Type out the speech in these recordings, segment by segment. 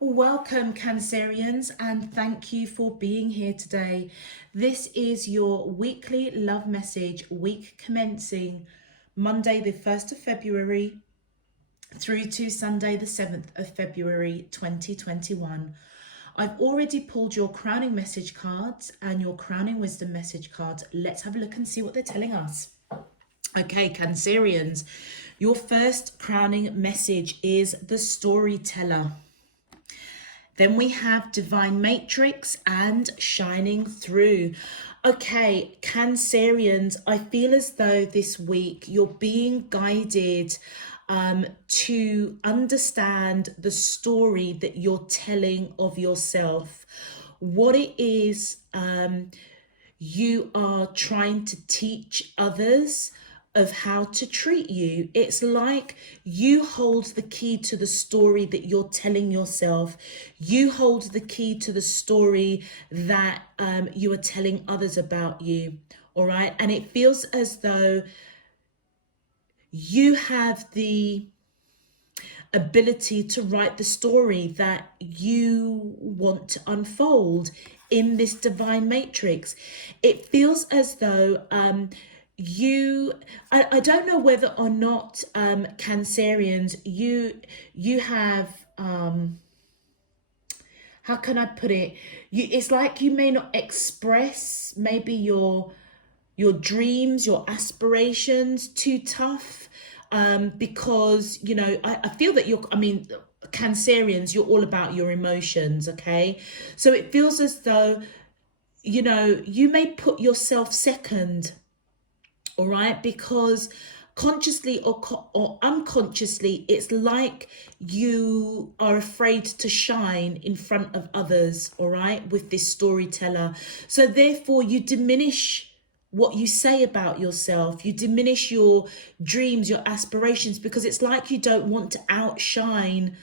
Welcome, Cancerians, and thank you for being here today. This is your weekly love message, week commencing Monday, the 1st of February, through to Sunday, the 7th of February, 2021. I've already pulled your crowning message cards and your crowning wisdom message cards. Let's have a look and see what they're telling us. Okay, Cancerians, your first crowning message is the storyteller. Then we have Divine Matrix and Shining Through. Okay, Cancerians, I feel as though this week you're being guided to understand the story that you're telling of yourself. What it is you are trying to teach others of how to treat you. It's like you hold the key to the story that you're telling yourself. You hold the key to the story that you are telling others about you. All right. And it feels as though you have the ability to write the story that you want to unfold in this divine matrix. It feels as though I don't know whether or not Cancerians, you have how can I put it, it's like you may not express maybe your dreams, your aspirations too tough, because I feel that Cancerians, you're all about your emotions. Okay, so it feels as though you may put yourself second. All right, because consciously or unconsciously, it's like you are afraid to shine in front of others. All right, with this storyteller, so therefore you diminish what you say about yourself. You diminish your dreams, your aspirations, because it's like you don't want to outshine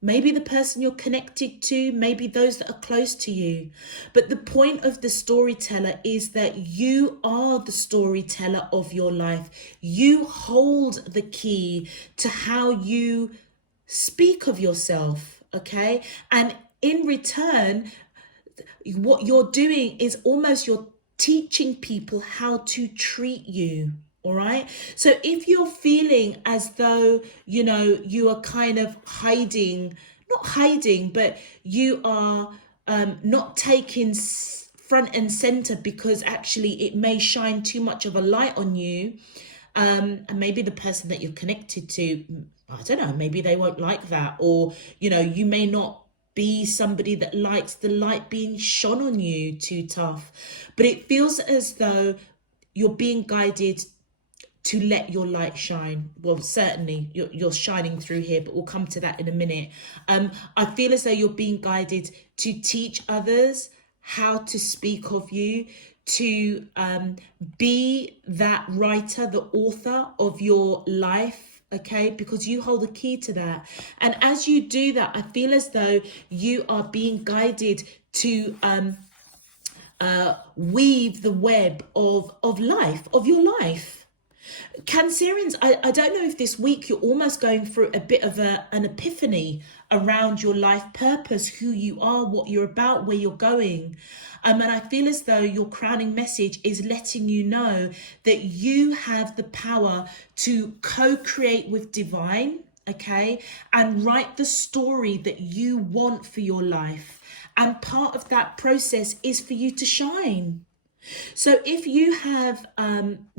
maybe the person you're connected to, maybe those that are close to you. But the point of the storyteller is that you are the storyteller of your life. You hold the key to how you speak of yourself, okay? And in return, what you're doing is almost you're teaching people how to treat you. All right. So if you're feeling as though, you are kind of not hiding, but you are not taking front and center because actually it may shine too much of a light on you. And maybe the person that you're connected to, I don't know, maybe they won't like that. Or, you may not be somebody that likes the light being shone on you too tough. But it feels as though you're being guided to let your light shine. Well, certainly you're shining through here, but we'll come to that in a minute. I feel as though you're being guided to teach others how to speak of you, to be that writer, the author of your life, okay? Because you hold the key to that. And as you do that, I feel as though you are being guided to weave the web of life, of your life. Cancerians, I don't know if this week you're almost going through a bit of an epiphany around your life purpose, who you are, what you're about, where you're going. And I feel as though your crowning message is letting you know that you have the power to co-create with divine, okay, and write the story that you want for your life. And part of that process is for you to shine. So if you have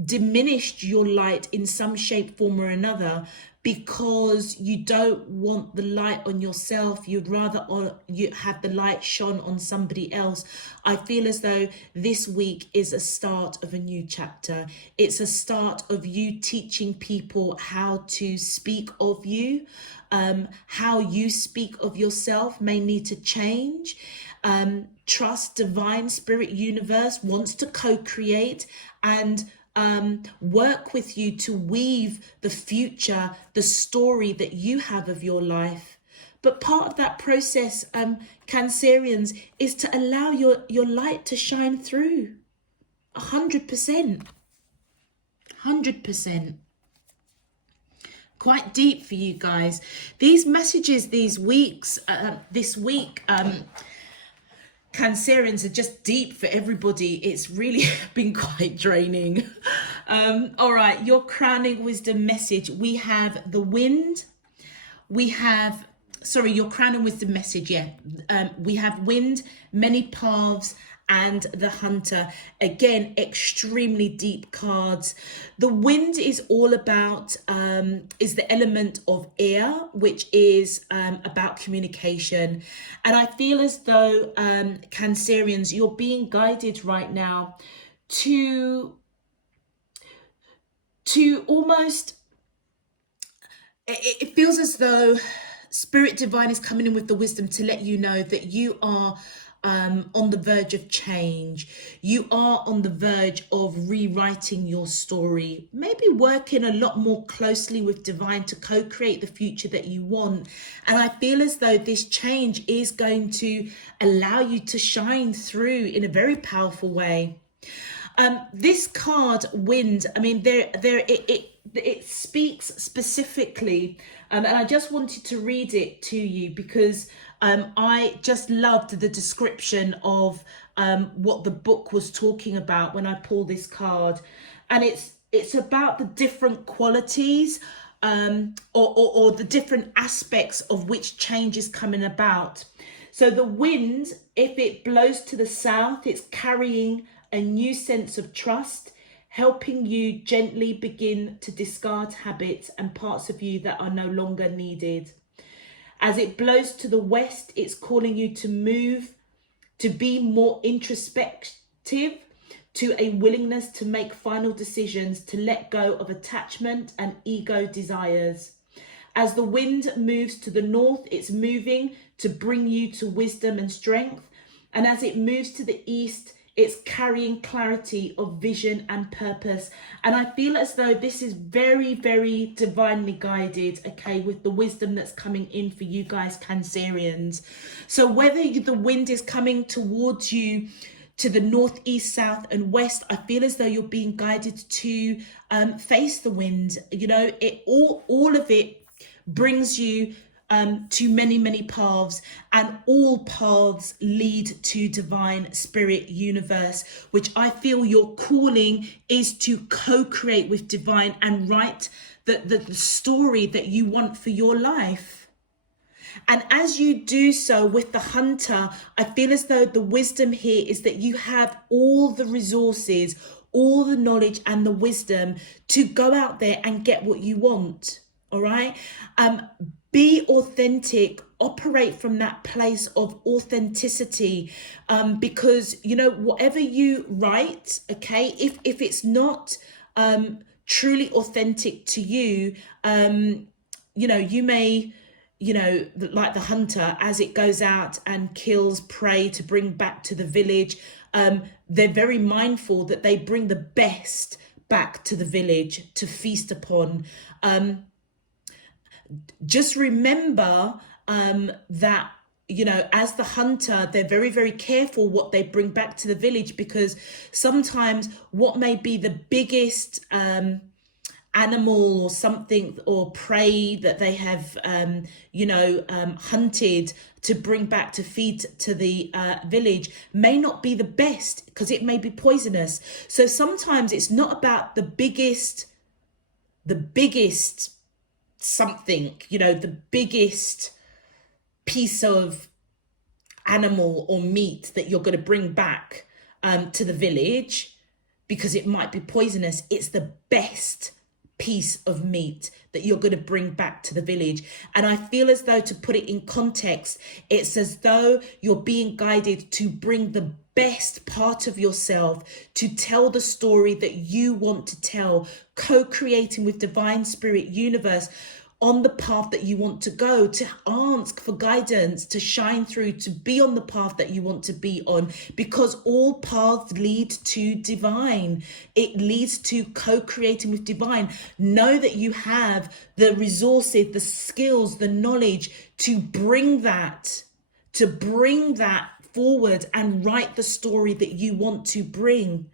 diminished your light in some shape, form or another because you don't want the light on yourself, you'd rather you have the light shone on somebody else, I feel as though this week is a start of a new chapter. It's a start of you teaching people how to speak of you. How you speak of yourself may need to change. Trust divine spirit universe wants to co-create and work with you to weave the future, the story that you have of your life. But part of that process, Cancerians, is to allow your light to shine through 100%. quite deep for you guys. These messages, this week, Cancerians are just deep for everybody. It's really been quite draining. All right, your crowning wisdom message. We have the wind. We have, sorry, your crowning wisdom message. Yeah. We have wind, many paths, and the hunter. Again, extremely deep cards. The wind is all about, is the element of air, which is about communication. And I feel as though, Cancerians, you're being guided right now to almost, it feels as though Spirit Divine is coming in with the wisdom to let you know that you are on the verge of change. You are on the verge of rewriting your story, maybe working a lot more closely with Divine to co-create the future that you want. And I feel as though this change is going to allow you to shine through in a very powerful way. This card, wind, I mean, it speaks specifically, and I just wanted to read it to you because I just loved the description of what the book was talking about when I pulled this card. And it's about the different qualities or the different aspects of which change is coming about. So the wind, if it blows to the south, it's carrying a new sense of trust, helping you gently begin to discard habits and parts of you that are no longer needed. As it blows to the west, it's calling you to move, to be more introspective, to a willingness to make final decisions, to let go of attachment and ego desires. As the wind moves to the north, it's moving to bring you to wisdom and strength. And as it moves to the east, it's carrying clarity of vision and purpose. And I feel as though this is very, very divinely guided, okay, with the wisdom that's coming in for you guys, Cancerians. So whether the wind is coming towards you to the north, east, south, and west, I feel as though you're being guided to face the wind. You know, it all of it brings you to many, many paths, and all paths lead to divine spirit universe, which I feel your calling is to co-create with divine and write the story that you want for your life. And as you do so with the hunter, I feel as though the wisdom here is that you have all the resources, all the knowledge and the wisdom to go out there and get what you want. All right. Be authentic, operate from that place of authenticity, because, you know, whatever you write, okay, if it's not truly authentic to you, you know, you may, you know, like the hunter, as it goes out and kills prey to bring back to the village, they're very mindful that they bring the best back to the village to feast upon. Just remember that, you know, as the hunter, they're very, very careful what they bring back to the village, because sometimes what may be the biggest animal or something or prey that they have, hunted to bring back to feed to the village may not be the best, because it may be poisonous. So sometimes it's not about the biggest something, you know, the biggest piece of animal or meat that you're going to bring back to the village, because it might be poisonous. It's the best piece of meat that you're going to bring back to the village. And I feel as though, to put it in context, it's as though you're being guided to bring the best part of yourself, to tell the story that you want to tell, co-creating with divine spirit universe on the path that you want to go, to ask for guidance, to shine through, to be on the path that you want to be on, because all paths lead to divine. It leads to co-creating with divine. Know that you have the resources, the skills, the knowledge to bring that forward and write the story that you want to bring.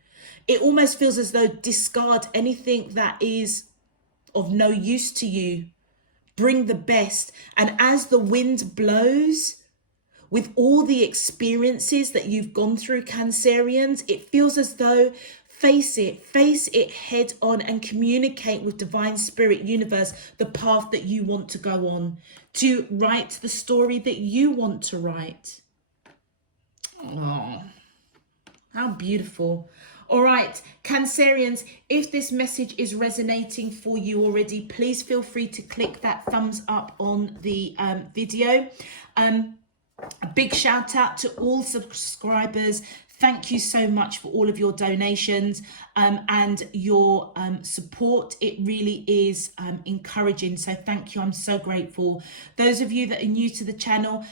It almost feels as though discard anything that is of no use to you. bring the best. And as the wind blows, with all the experiences that you've gone through, Cancerians, it feels as though face it head on and communicate with divine spirit, universe, the path that you want to go on, to write the story that you want to write. Oh, how beautiful. All right, Cancerians, if this message is resonating for you already, please feel free to click that thumbs up on the video. A big shout out to all subscribers. Thank you so much for all of your donations and your support. It really is encouraging. So thank you. I'm so grateful. Those of you that are new to the channel,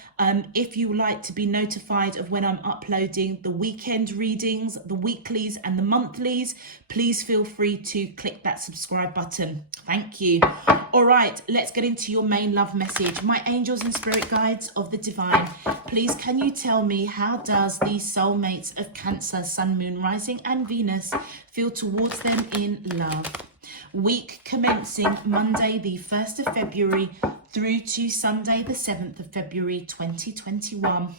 if you would like to be notified of when I'm uploading the weekend readings, the weeklies and the monthlies, please feel free to click that subscribe button. Thank you. All right, let's get into your main love message. My angels and spirit guides of the divine, please can you tell me, how does these soulmates of Cancer, Sun, Moon, Rising and Venus feel towards them in love? Week commencing Monday the 1st of February through to Sunday the 7th of February 2021.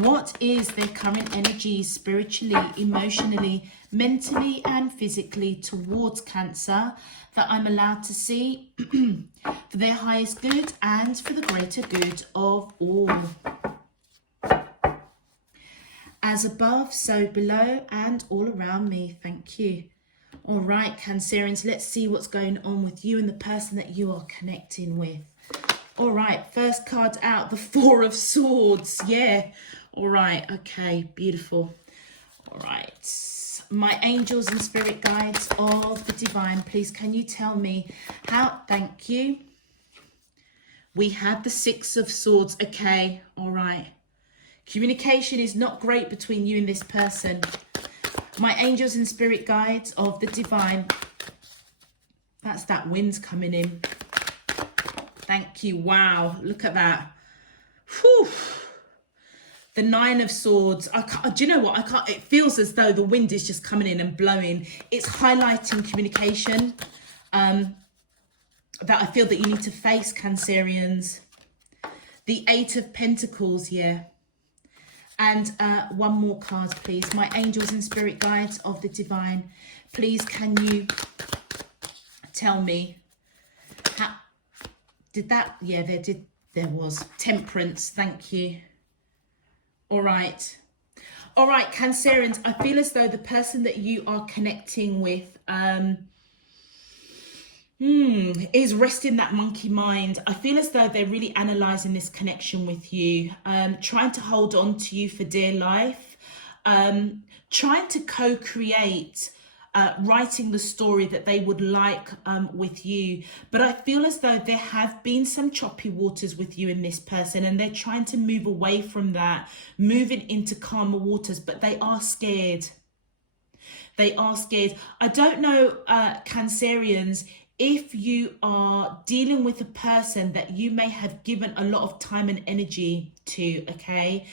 What is their current energy spiritually, emotionally, mentally and physically towards Cancer that I'm allowed to see for their highest good and for the greater good of all? As above, so below and all around me. Thank you. All right, Cancerians, let's see what's going on with you and the person that you are connecting with. All right, first card out, the Four of Swords. Yeah. All right. Okay. Beautiful. All right. My angels and spirit guides of the divine, please can you tell me how? Thank you. We had the Six of Swords. Okay. All right. Communication is not great between you and this person. My angels and spirit guides of the divine. That's that wind's coming in. Thank you. Wow. Look at that. Whew. The Nine of Swords. I can't, do you know what? I can't. It feels as though the wind is just coming in and blowing. It's highlighting communication that I feel that you need to face, Cancerians. The Eight of Pentacles, yeah. And one more card, please. My angels and spirit guides of the divine, please can you tell me how did that? Yeah, there was Temperance. Thank you. All right, Cancerians, I feel as though the person that you are connecting with is resting that monkey mind. I feel as though they're really analysing this connection with you, trying to hold on to you for dear life, trying to co-create, writing the story that they would like with you. But I feel as though there have been some choppy waters with you and this person, and they're trying to move away from that, moving into calmer waters, but they are scared. They are scared. I don't know, Cancerians, if you are dealing with a person that you may have given a lot of time and energy to, okay?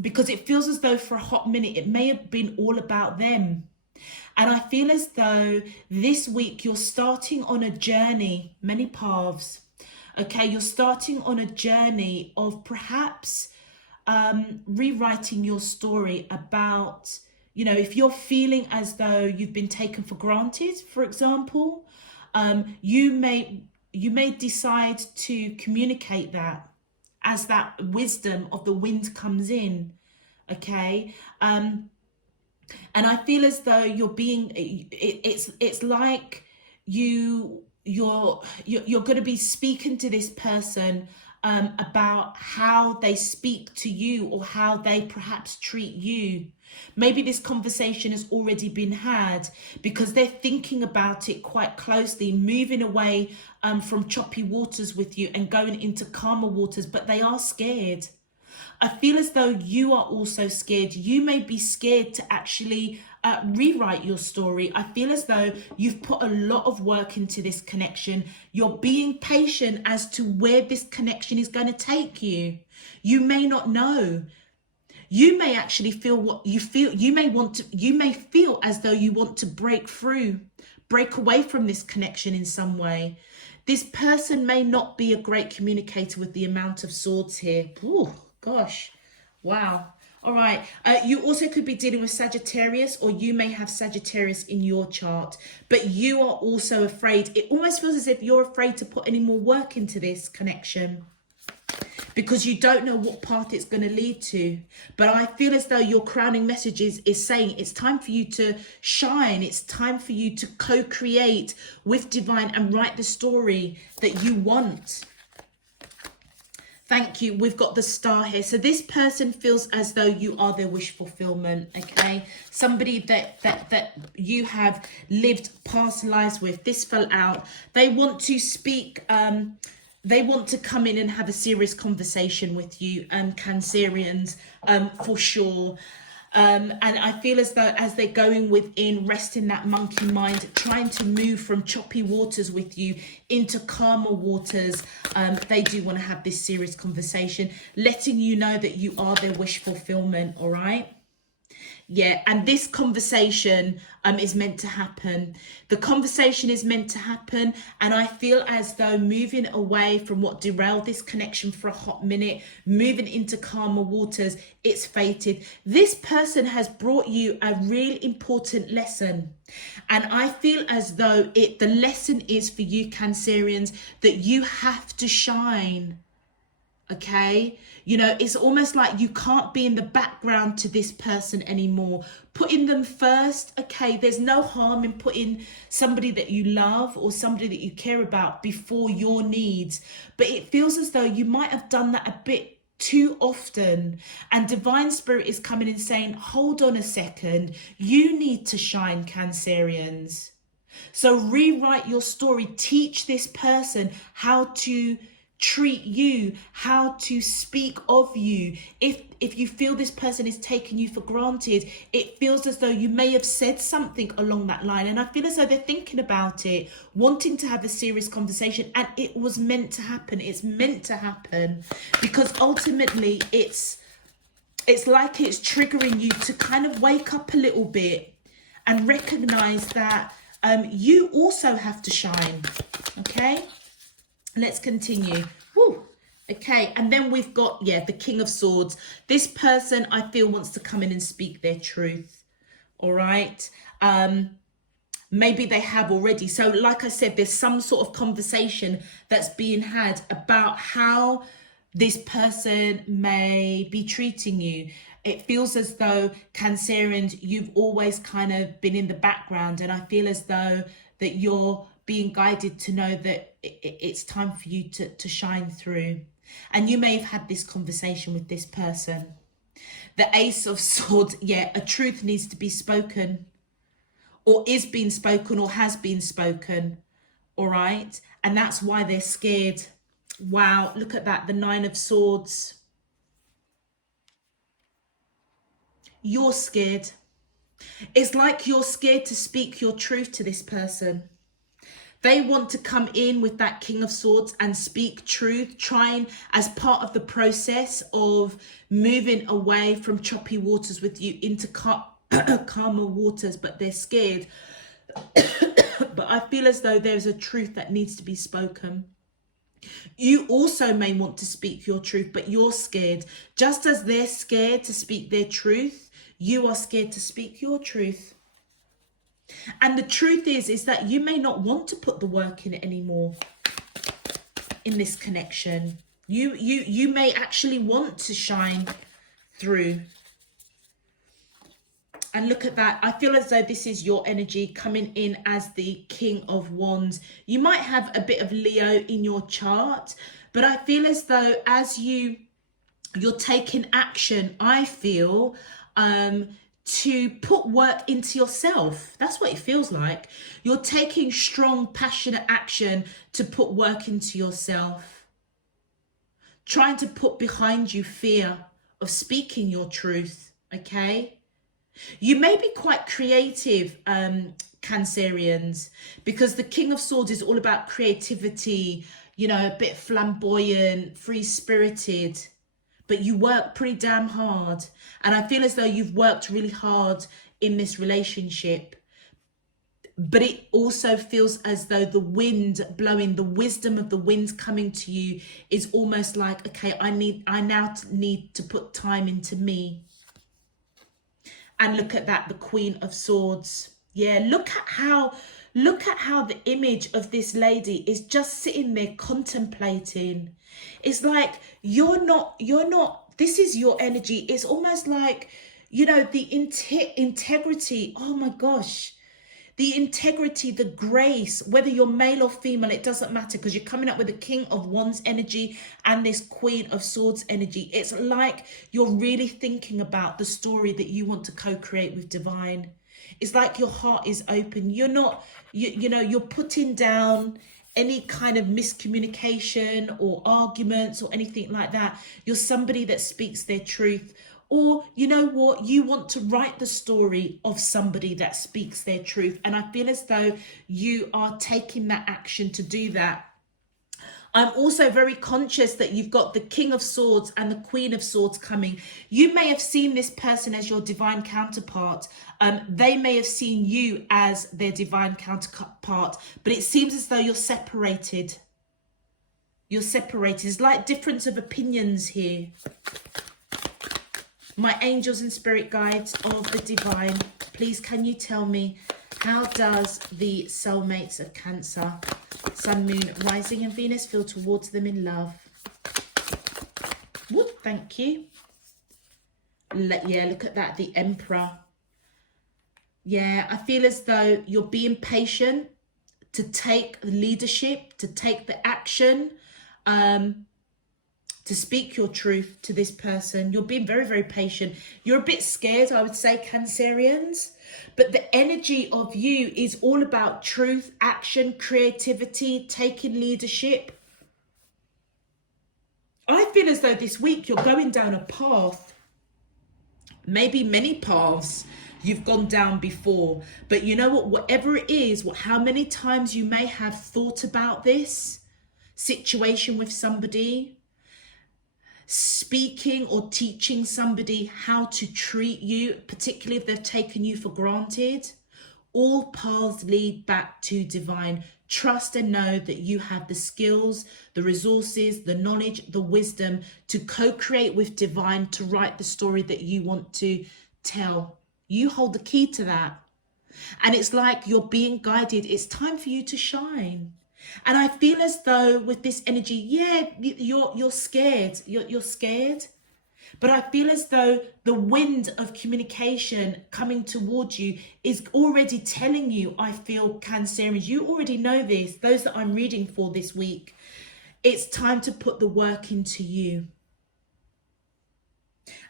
Because it feels as though for a hot minute, it may have been all about them. And I feel as though this week you're starting on a journey, many paths, okay? You're starting on a journey of perhaps rewriting your story about, you know, if you're feeling as though you've been taken for granted, for example, you may decide to communicate that as that wisdom of the wind comes in, okay? And I feel as though you're being, it's like you're going to be speaking to this person about how they speak to you or how they perhaps treat you. Maybe this conversation has already been had because they're thinking about it quite closely, moving away from choppy waters with you and going into calmer waters, but they are scared. I feel as though you are also scared. You may be scared to actually rewrite your story. I feel as though you've put a lot of work into this connection. You're being patient as to where this connection is going to take you. You may not know. You may actually feel what you feel. You may feel as though you want to break through, break away from this connection in some way. This person may not be a great communicator with the amount of swords here. Ooh, gosh. Wow. All right. You also could be dealing with Sagittarius, or you may have Sagittarius in your chart, but you are also afraid. It almost feels as if you're afraid to put any more work into this connection because you don't know what path it's going to lead to. But I feel as though your crowning message is saying it's time for you to shine. It's time for you to co-create with divine and write the story that you want. Thank you. We've got the star here. So this person feels as though you are their wish fulfillment, okay? Somebody that you have lived past lives with. This fell out. They want to speak, they want to come in and have a serious conversation with you, Cancerians, for sure. And I feel as though as they're going within, resting that monkey mind, trying to move from choppy waters with you into calmer waters, they do want to have this serious conversation, letting you know that you are their wish fulfillment, all right? Yeah, and this conversation is meant to happen. The conversation is meant to happen, and I feel as though moving away from what derailed this connection for a hot minute, moving into calmer waters, it's fated. This person has brought you a really important lesson, and I feel as though the lesson is for you, Cancerians, that you have to shine. Okay, you know, it's almost like you can't be in the background to this person anymore, putting them first. Okay, there's no harm in putting somebody that you love or somebody that you care about before your needs, but it feels as though you might have done that a bit too often, and divine spirit is coming and saying, hold on a second, you need to shine, Cancerians. So rewrite your story, teach this person how to treat you, how to speak of you. If you feel this person is taking you for granted, it feels as though you may have said something along that line, and I feel as though they're thinking about it, wanting to have a serious conversation, and it was meant to happen. It's meant to happen because ultimately it's like it's triggering you to kind of wake up a little bit and recognize that you also have to shine. Okay, let's continue. Woo. Okay, and then we've got, the King of Swords. This person, I feel, wants to come in and speak their truth. All right. Maybe they have already. So like I said, there's some sort of conversation that's being had about how this person may be treating you. It feels as though, Cancerians, you've always kind of been in the background, and I feel as though that you're being guided to know that it's time for you to shine through. And you may have had this conversation with this person. The Ace of Swords, a truth needs to be spoken, or is being spoken, or has been spoken, all right? And that's why they're scared. Wow, look at that, the Nine of Swords. You're scared. It's like you're scared to speak your truth to this person. They want to come in with that King of Swords and speak truth, trying as part of the process of moving away from choppy waters with you into calmer waters, but they're scared. But I feel as though there's a truth that needs to be spoken. You also may want to speak your truth, but you're scared. Just as they're scared to speak their truth, you are scared to speak your truth. And the truth is that you may not want to put the work in it anymore in this connection. You may actually want to shine through. And look at that. I feel as though this is your energy coming in as the King of Wands. You might have a bit of Leo in your chart, but I feel as though as you're taking action, I feel, to put work into yourself. That's what it feels like. You're taking strong, passionate action to put work into yourself. Trying to put behind you fear of speaking your truth, okay? You may be quite creative, Cancerians, because the King of Swords is all about creativity, you know, a bit flamboyant, free-spirited. But you work pretty damn hard. And I feel as though you've worked really hard in this relationship. but it also feels as though the wind blowing, the wisdom of the winds coming to you is almost like, okay, I now need to put time into me. And look at that, the Queen of Swords. Yeah, look at how the image of this lady is just sitting there contemplating. It's like you're not, this is your energy. It's almost like, you know, the integrity. Oh my gosh. The integrity, the grace, whether you're male or female, it doesn't matter, because you're coming up with the King of Wands energy and this Queen of Swords energy. It's like you're really thinking about the story that you want to co-create with divine. It's like your heart is open. You're not, you know, you're putting down any kind of miscommunication or arguments or anything like that. You're somebody that speaks their truth. Or, you know what, you want to write the story of somebody that speaks their truth. And I feel as though you are taking that action to do that. I'm also very conscious that you've got the King of Swords and the Queen of Swords coming. You may have seen this person as your divine counterpart. They may have seen you as their divine counterpart, but it seems as though you're separated. You're separated. It's like difference of opinions here. My angels and spirit guides of the divine, please can you tell me, how does the soulmates of Cancer, Sun, Moon, Rising and Venus feel towards them in love? Whoop, thank you. Yeah, look at that, the Emperor. Yeah, I feel as though you're being patient to take leadership, to take the action, to speak your truth to this person. You're being very, very patient. You're a bit scared, I would say, Cancerians. But the energy of you is all about truth, action, creativity, taking leadership. I feel as though this week you're going down a path, maybe many paths you've gone down before. But you know what, whatever it is, how many times you may have thought about this situation with somebody, speaking or teaching somebody how to treat you, particularly if they've taken you for granted, all paths lead back to divine. Trust and know that you have the skills, the resources, the knowledge, the wisdom to co-create with divine, to write the story that you want to tell. You hold the key to that. And it's like you're being guided. It's time for you to shine. And I feel as though with this energy, yeah, you're scared. You're scared. But I feel as though the wind of communication coming towards you is already telling you, I feel, Cancerians, you already know this, those that I'm reading for this week, it's time to put the work into you.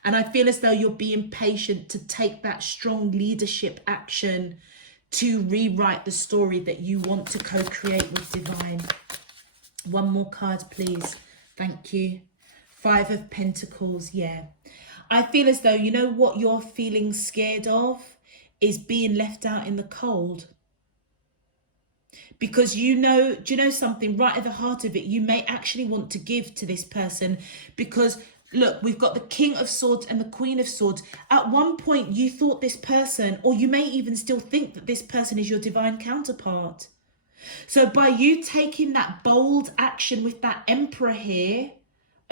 And I feel as though you're being patient to take that strong leadership action to rewrite the story that you want to co-create with divine. One more card, please. Thank you. 5 of Pentacles, yeah. I feel as though, you know what you're feeling scared of is being left out in the cold. Because you know, do you know something, right at the heart of it, you may actually want to give to this person because look, we've got the King of Swords and the Queen of Swords. At one point, you thought this person, or you may even still think that this person is your divine counterpart. So by you taking that bold action with that Emperor here,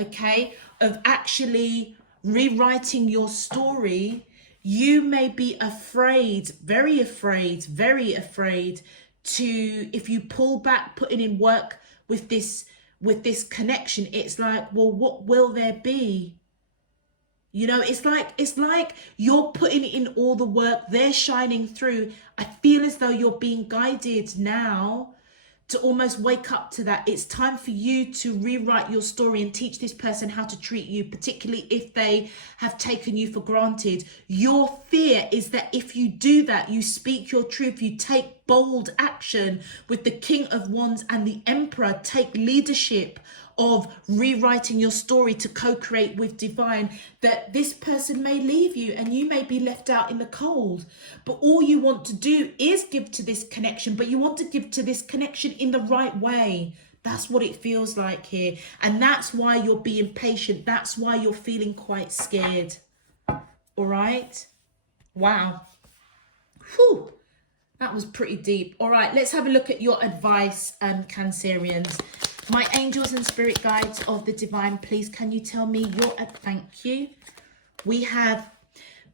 okay, of actually rewriting your story, you may be afraid, very afraid to, if you pull back, putting in work with this connection, it's like, well, what will there be? You know, it's like you're putting in all the work, they're shining through. I feel as though you're being guided now to almost wake up to that. It's time for you to rewrite your story and teach this person how to treat you, particularly if they have taken you for granted. Your fear is that if you do that, you speak your truth, you take bold action with the King of Wands and the Emperor, take leadership of rewriting your story to co-create with divine, that this person may leave you and you may be left out in the cold. But all you want to do is give to this connection, but you want to give to this connection in the right way. That's what it feels like here. And that's why you're being patient. That's why you're feeling quite scared. All right. Wow. Whew. That was pretty deep. All right, let's have a look at your advice, Cancerians. My angels and spirit guides of the divine, please can you tell me your thank you. We have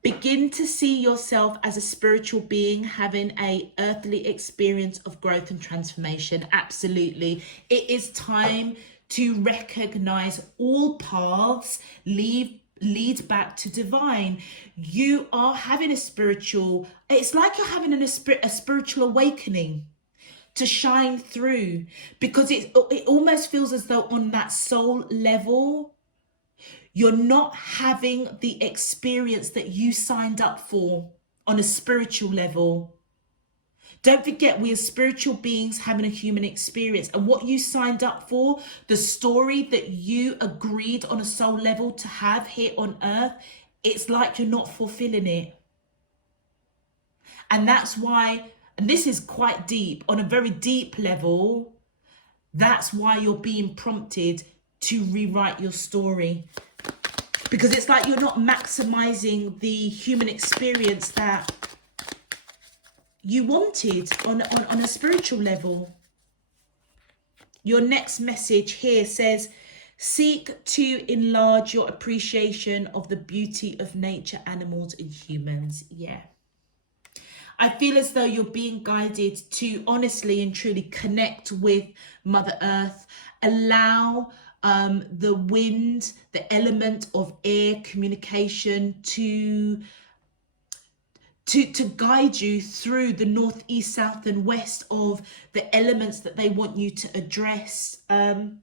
begin to see yourself as a spiritual being having a earthly experience of growth and transformation. Absolutely. It is time to recognize all paths lead back to divine. You are having a spiritual, it's like you're having a spiritual awakening to shine through, because it almost feels as though on that soul level, you're not having the experience that you signed up for on a spiritual level. Don't forget, we are spiritual beings having a human experience. And what you signed up for, the story that you agreed on a soul level to have here on earth, it's like you're not fulfilling it. And that's why, and this is quite deep, on a very deep level, that's why you're being prompted to rewrite your story. Because it's like you're not maximizing the human experience that you wanted on a spiritual level. Your next message here says, seek to enlarge your appreciation of the beauty of nature, animals and humans. Yeah. I feel as though you're being guided to honestly and truly connect with Mother Earth. Allow the wind, the element of air, communication to guide you through the north, east, south and west of the elements that they want you to address. And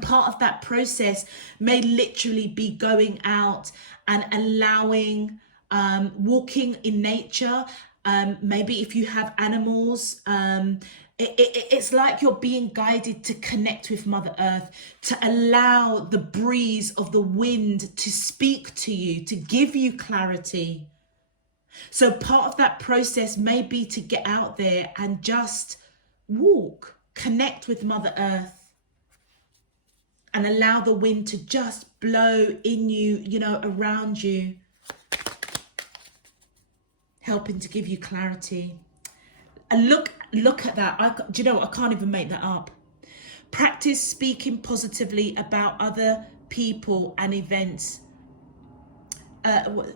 part of that process may literally be going out and allowing, walking in nature. Maybe if you have animals, it's like you're being guided to connect with Mother Earth, to allow the breeze of the wind to speak to you, to give you clarity. So part of that process may be to get out there and just walk, connect with Mother Earth and allow the wind to just blow in you, you know, around you, helping to give you clarity. And look at that. Do you know what? I can't even make that up. Practice speaking positively about other people and events.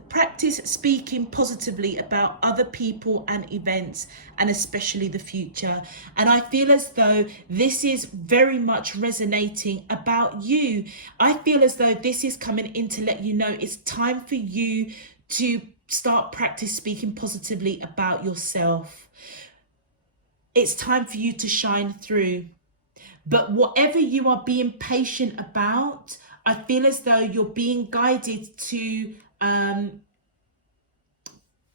Practice speaking positively about other people and events, and especially the future. And I feel as though this is very much resonating about you. I feel as though this is coming in to let you know it's time for you to start practice speaking positively about yourself. It's time for you to shine through. But whatever you are being patient about, I feel as though you're being guided to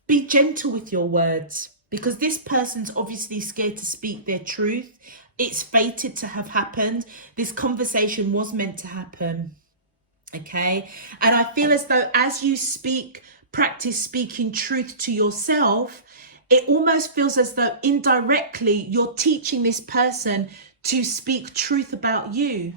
be gentle with your words, because this person's obviously scared to speak their truth. It's fated to have happened. This conversation was meant to happen. Okay. And I feel as though as you practice speaking truth to yourself, it almost feels as though indirectly you're teaching this person to speak truth about you.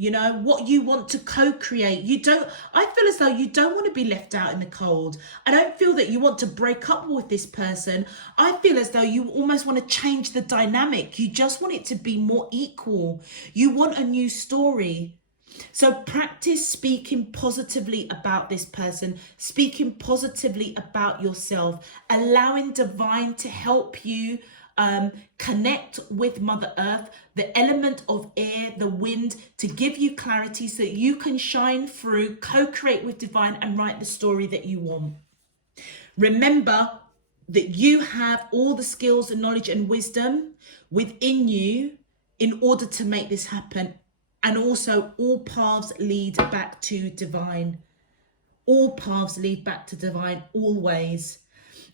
You know, what you want to co-create. I feel as though you don't want to be left out in the cold. I don't feel that you want to break up with this person. I feel as though you almost want to change the dynamic. You just want it to be more equal. You want a new story. So practice speaking positively about this person, speaking positively about yourself, allowing divine to help you connect with Mother Earth, the element of air, the wind, to give you clarity so that you can shine through, co-create with divine and write the story that you want. Remember that you have all the skills and knowledge and wisdom within you in order to make this happen. And also all paths lead back to divine. All paths lead back to divine, always.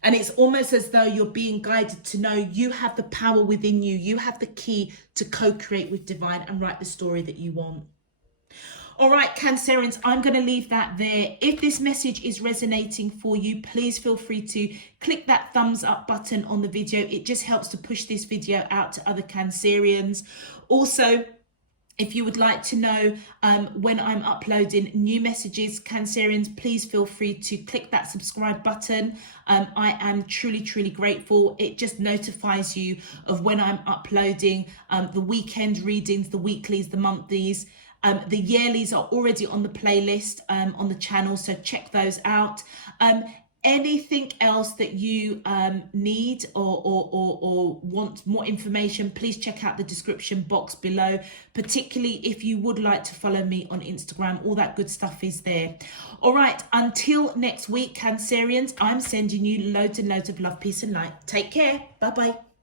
And it's almost as though you're being guided to know you have the power within you. You have the key to co-create with divine and write the story that you want. All right, Cancerians, I'm going to leave that there. If this message is resonating for you, please feel free to click that thumbs up button on the video. It just helps to push this video out to other Cancerians. Also, If you would like to know when I'm uploading new messages, Cancerians, please feel free to click that subscribe button. I am truly, truly grateful. It just notifies you of when I'm uploading the weekend readings, the weeklies, the monthlies. The yearlies are already on the playlist on the channel, so check those out. Anything else that you need or want more information, please check out the description box below, particularly if you would like to follow me on Instagram. All that good stuff is there. All right, until next week, Cancerians, I'm sending you loads and loads of love, peace and light. Take care. Bye-bye.